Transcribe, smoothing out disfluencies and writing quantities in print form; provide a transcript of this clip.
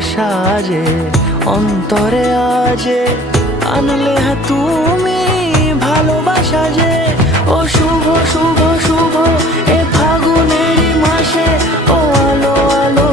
সাজে অন্তরে আজে আনলে হ্যাঁ তুমি ভালোবাসা যে। ও শুভ শুভ শুভ এ ফাগুনেরই মাসে, ও আলো আলো